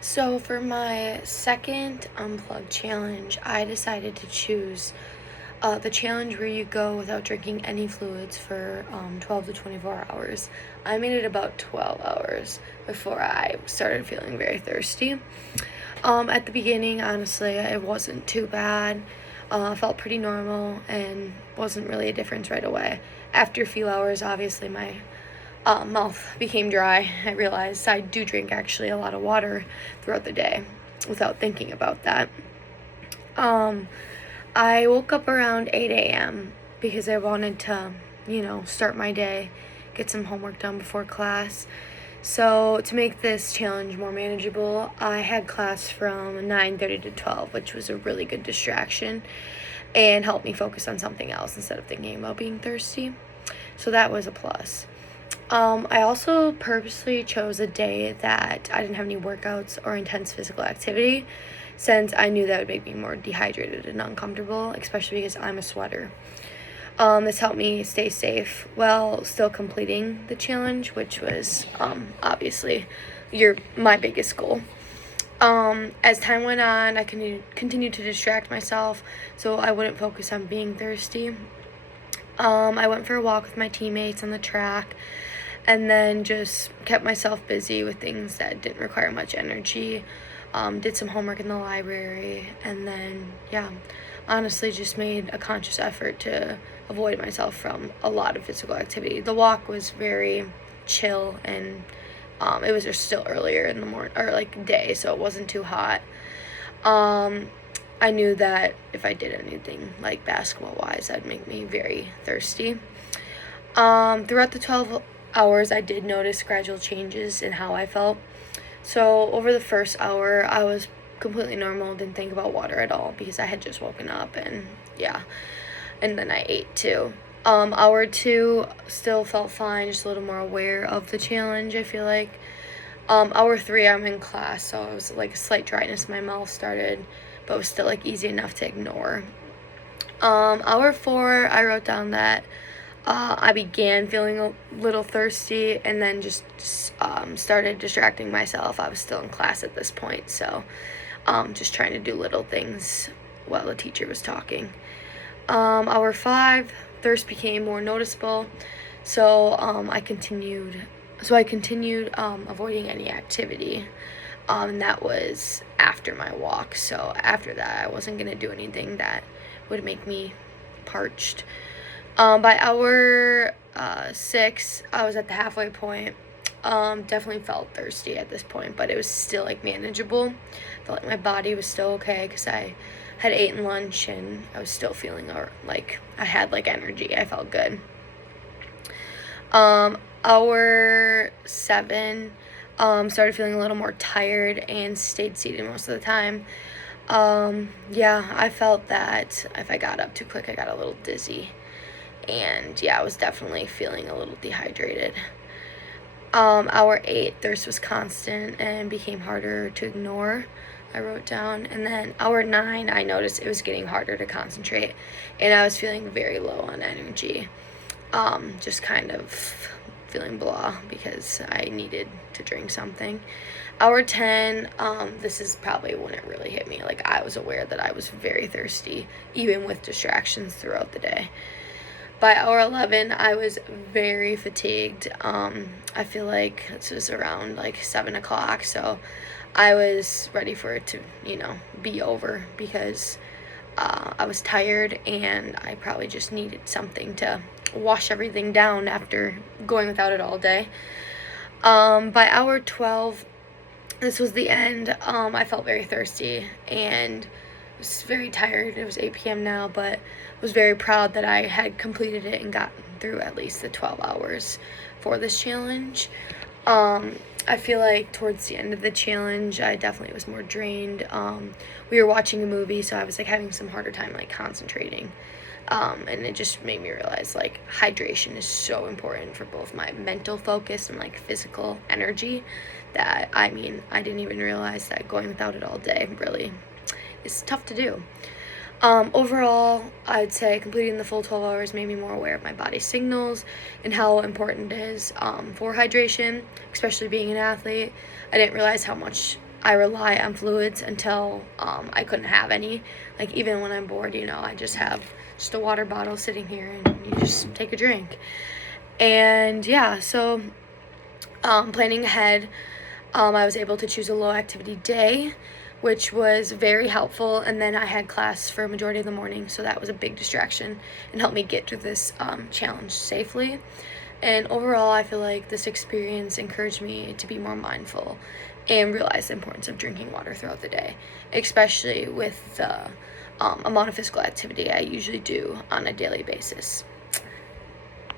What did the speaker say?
So for my second unplugged challenge, I decided to choose the challenge where you go without drinking any fluids for 12 to 24 hours. I made it about 12 hours before I started feeling very thirsty. At the beginning, honestly, it wasn't too bad. Felt pretty normal and wasn't really a difference right away. After a few hours, obviously, my mouth became dry. I realized I do drink actually a lot of water throughout the day without thinking about that. Um, I woke up around 8 a.m. because I wanted to, start my day, get some homework done before class. So to make this challenge more manageable, I had class from 9:30 to 12, which was a really good distraction and helped me focus on something else instead of thinking about being thirsty. So that was a plus. I also purposely chose a day that I didn't have any workouts or intense physical activity since I knew that would make me more dehydrated and uncomfortable, especially because I'm a sweater. This helped me stay safe while still completing the challenge, which was obviously my biggest goal. As time went on, I continued to distract myself so I wouldn't focus on being thirsty. I went for a walk with my teammates on the track and then just kept myself busy with things that didn't require much energy. Did some homework in the library, and then, honestly just made a conscious effort to avoid myself from a lot of physical activity. The walk was very chill, and it was just still earlier in the morning, or like day, so it wasn't too hot. I knew that if I did anything like basketball-wise, that'd make me very thirsty. Throughout the 12 hours, I did notice gradual changes in how I felt. So over the first hour, I was completely normal, didn't think about water at all because I had just woken up and then I ate too. Hour two still felt fine, just a little more aware of the challenge, I feel like. Hour three, I'm in class, so it was like a slight dryness in my mouth started, but it was still like easy enough to ignore. Hour four, I wrote down that I began feeling a little thirsty and then just started distracting myself. I was still in class at this point, so just trying to do little things while the teacher was talking. Hour five, thirst became more noticeable, so I continued avoiding any activity. And that was after my walk, so after that I wasn't going to do anything that would make me parched. By hour 6, I was at the halfway point. Definitely felt thirsty at this point, but it was still like manageable. Felt like my body was still okay because I had eaten lunch and I was still feeling like I had like energy. I felt good. Hour 7, started feeling a little more tired and stayed seated most of the time. I felt that if I got up too quick, I got a little dizzy. And I was definitely feeling a little dehydrated. Hour 8, thirst was constant and became harder to ignore, I wrote down. And then hour 9, I noticed it was getting harder to concentrate, and I was feeling very low on energy. Just kind of feeling blah because I needed to drink something. Hour 10, this is probably when it really hit me. Like, I was aware that I was very thirsty, even with distractions throughout the day. By hour 11, I was very fatigued. I feel like this was around like 7 o'clock, so I was ready for it to, be over because I was tired and I probably just needed something to wash everything down after going without it all day. By hour 12, this was the end. I felt very thirsty and was very tired. It was 8 p.m. now, but was very proud that I had completed it and gotten through at least the 12 hours for this challenge. I feel like towards the end of the challenge, I definitely was more drained. We were watching a movie, so I was like having some harder time like concentrating. And it just made me realize like hydration is so important for both my mental focus and like physical energy that I didn't even realize that going without it all day really is tough to do. Overall, I'd say completing the full 12 hours made me more aware of my body's signals and how important it is for hydration, especially being an athlete. I didn't realize how much I rely on fluids until I couldn't have any. Like, even when I'm bored, I just have just a water bottle sitting here and you just take a drink. And yeah, so planning ahead, I was able to choose a low activity day, which was very helpful. And then I had class for a majority of the morning, so that was a big distraction and helped me get through this challenge safely. And overall, I feel like this experience encouraged me to be more mindful and realize the importance of drinking water throughout the day, especially with the amount of physical activity I usually do on a daily basis.